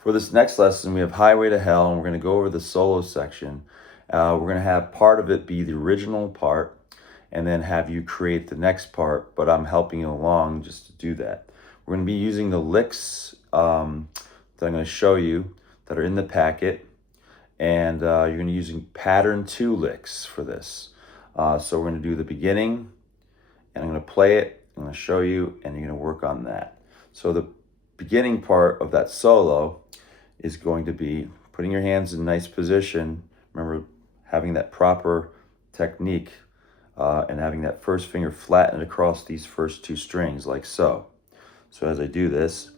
For this next lesson, we have Highway to Hell, and we're going to go over the solo section. We're going to have part of it be the original part, and then have you create the next part, but I'm helping you along just to do that. We're going to be using the licks that I'm going to show you that are in the packet, and you're going to be using pattern 2 licks for this. So we're going to do the beginning, and I'm going to play it, I'm going to show you, and you're going to work on that. So the beginning part of that solo is going to be putting your hands in a nice position. Remember, having that proper technique and having that first finger flattened across these first 2 strings like so. So as I do this,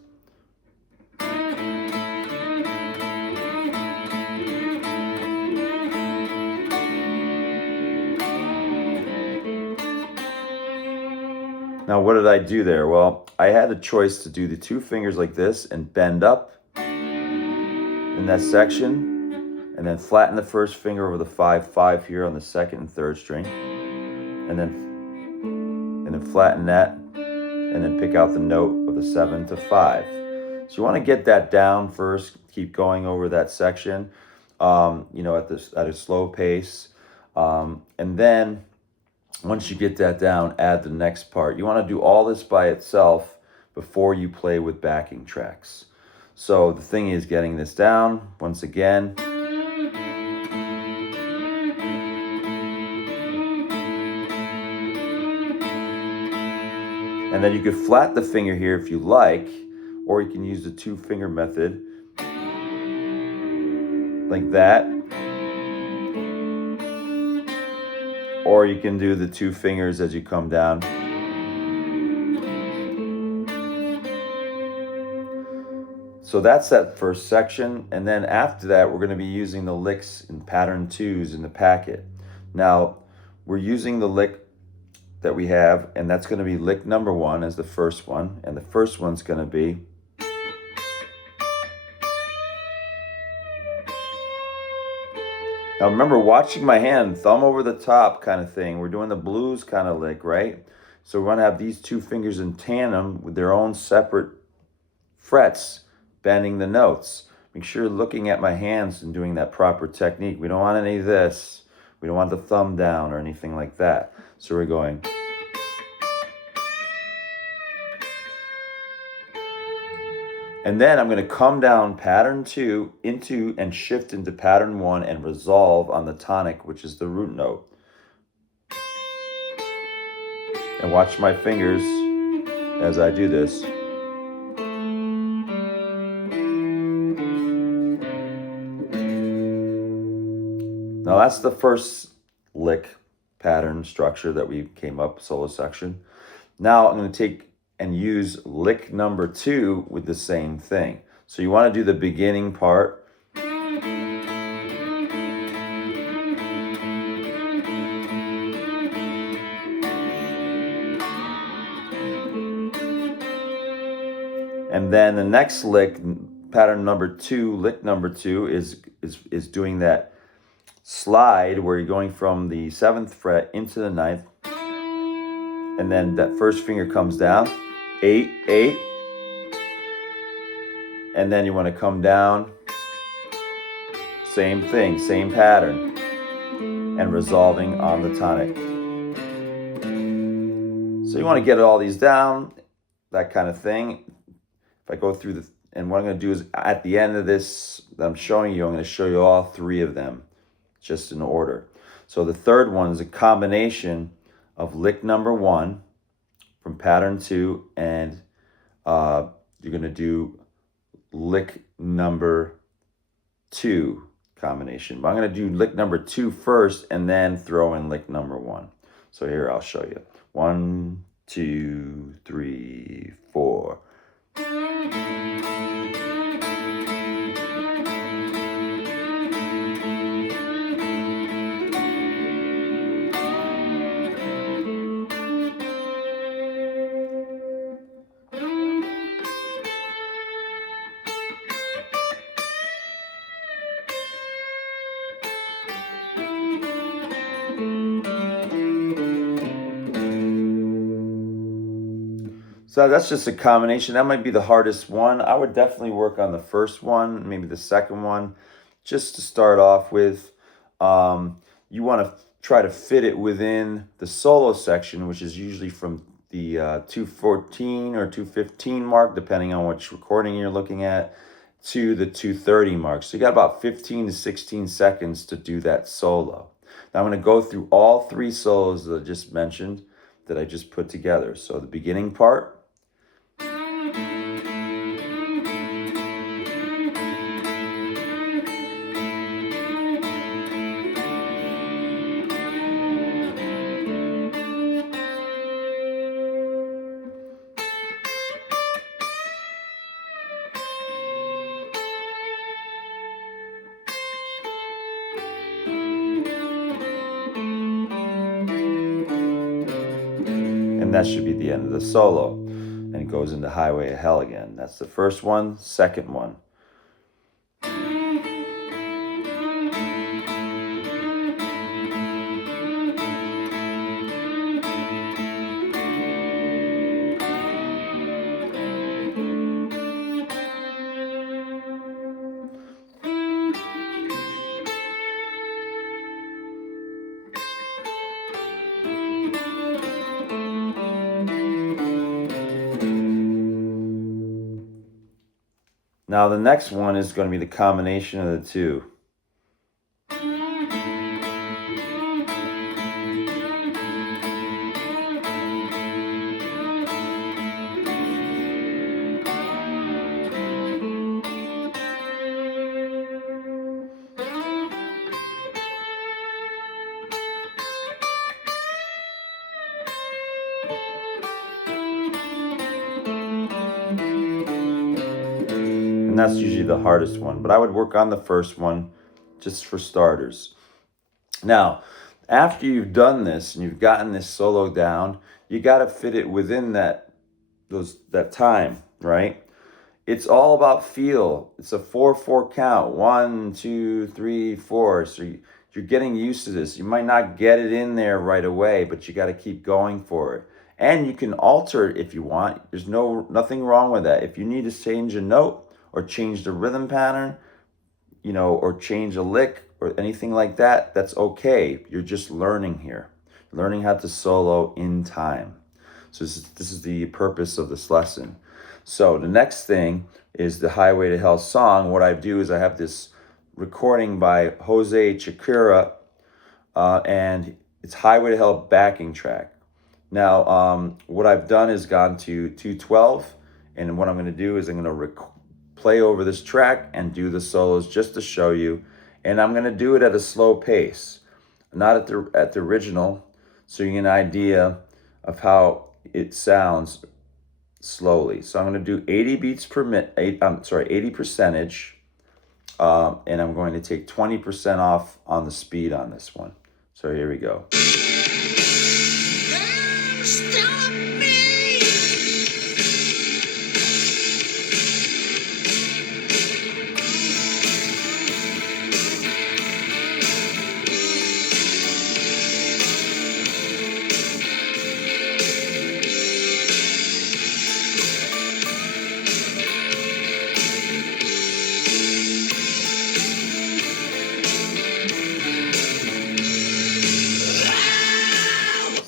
now what did I do there? Well, I had a choice to do the 2 fingers like this and bend up in that section, and then flatten the first finger over the 5-5 here on the second and third string, and then flatten that, and then pick out the note of the 7 to 5. So you want to get that down first. Keep going over that section, at a slow pace, and then once you get that down, add the next part. You want to do all this by itself before you play with backing tracks. So the thing is getting this down once again. And then you could flat the finger here if you like, or you can use the 2 finger method like that. Or you can do the 2 fingers as you come down. So that's that first section, and then after that we're going to be using the licks in pattern 2s in the packet. Now we're using the lick that we have, and that's going to be lick number 1 as the first one, and the first one's going to be now remember, watching my hand, thumb over the top kind of thing. We're doing the blues kind of lick, right? So we're going to have these 2 fingers in tandem with their own separate frets bending the notes. Make sure you're looking at my hands and doing that proper technique. We don't want any of this. We don't want the thumb down or anything like that. So we're going. And then I'm going to come down pattern 2 into and shift into pattern 1 and resolve on the tonic, which is the root note. And watch my fingers as I do this. Now that's the first lick pattern structure that we came up, solo section. Now I'm going to take and use lick number 2 with the same thing. So you want to do the beginning part. And then the next lick, pattern number 2, lick number 2 is doing that slide where you're going from the 7th fret into the 9th. And then that first finger comes down, 8, 8. And then you want to come down, same thing, same pattern, and resolving on the tonic. So you want to get all these down, that kind of thing. If I go through and what I'm going to do is at the end of this that I'm showing you, I'm going to show you all 3 of them, just in order. So the third one is a combination of lick number 1 from pattern 2, and you're going to do lick number 2 combination. But I'm going to do lick number 2 first and then throw in lick number 1. So here I'll show you. 1, 2, 3, 4. So that's just a combination. That might be the hardest one. I would definitely work on the first one, maybe the second one, just to start off with. You want to try to fit it within the solo section, which is usually from the 214 or 215 mark, depending on which recording you're looking at, to the 230 mark. So you got about 15 to 16 seconds to do that solo. Now I'm going to go through all three solos that I just mentioned that I just put together. So the beginning part. And that should be the end of the solo. And it goes into Highway to Hell again. That's the first one, second one. Now the next one is going to be the combination of the two. And that's usually the hardest one, but I would work on the first one just for starters. Now, after you've done this and you've gotten this solo down, you got to fit it within that time, right? It's all about feel. It's a 4/4 count. 1, 2, 3, 4. So you're getting used to this. You might not get it in there right away, but you got to keep going for it. And you can alter it if you want. There's nothing wrong with that. If you need to change a note or change the rhythm pattern, or change a lick or anything like that, that's okay. You're just learning here, learning how to solo in time. So this is the purpose of this lesson. So the next thing is the Highway to Hell song. What I do is I have this recording by Jose Chikura, and it's Highway to Hell backing track. Now, what I've done is gone to 212, and what I'm going to do is I'm going to play over this track and do the solos just to show you. And I'm going to do it at a slow pace, not at the original, so you get an idea of how it sounds slowly. So I'm going to do 80 beats per minute. 80 percentage, and I'm going to take 20% off on the speed on this one. So here we go.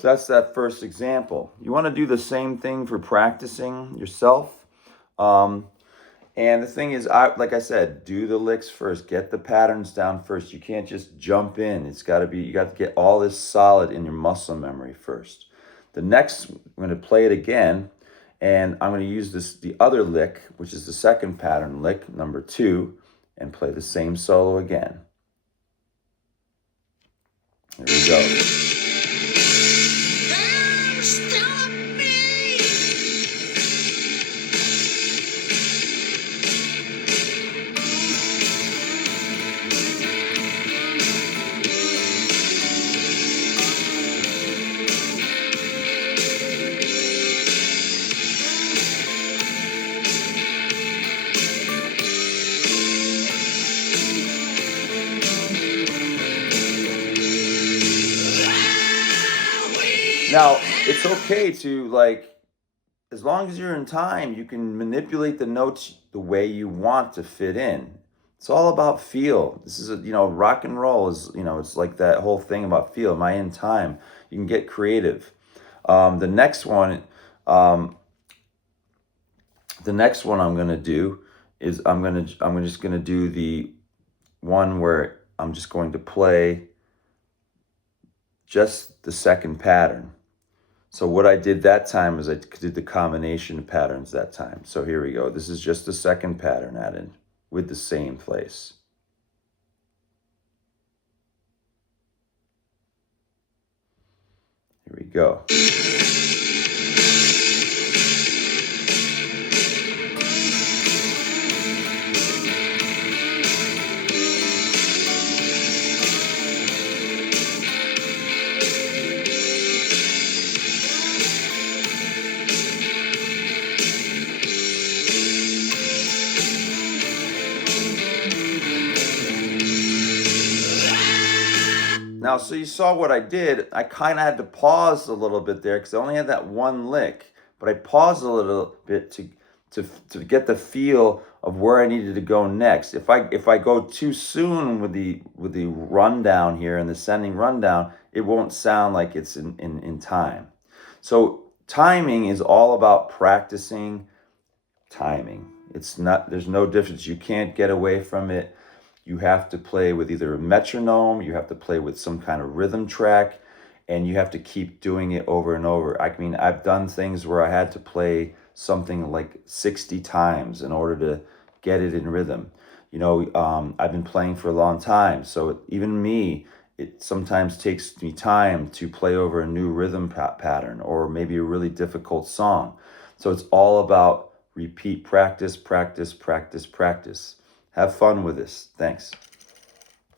That's that first example. You want to do the same thing for practicing yourself. And the thing is, like I said, do the licks first. Get the patterns down first. You can't just jump in. You got to get all this solid in your muscle memory first. The next, I'm going to play it again, and I'm going to use the other lick, which is the second pattern lick, number 2, and play the same solo again. Here we go. Now, it's okay to as long as you're in time, you can manipulate the notes the way you want to fit in. It's all about feel. This is, rock and roll is, it's like that whole thing about feel. Am I in time? You can get creative. The next one, I'm gonna do is I'm just gonna do the one where I'm just going to play just the second pattern. So what I did that time is I did the combination of patterns that time. So here we go. This is just the second pattern added with the same place. Here we go. Now, so you saw what I did. I kind of had to pause a little bit there because I only had that one lick, but I paused a little bit to get the feel of where I needed to go next. If I go too soon with the rundown here and the sending rundown, it won't sound like it's in time. So timing is all about practicing timing. It's not, there's no difference. You can't get away from it. You have to play with either a metronome, you have to play with some kind of rhythm track, and you have to keep doing it over and over. I mean, I've done things where I had to play something like 60 times in order to get it in rhythm. I've been playing for a long time, so even me, it sometimes takes me time to play over a new rhythm pattern or maybe a really difficult song. So it's all about repeat practice, practice, practice, practice. Have fun with this. Thanks.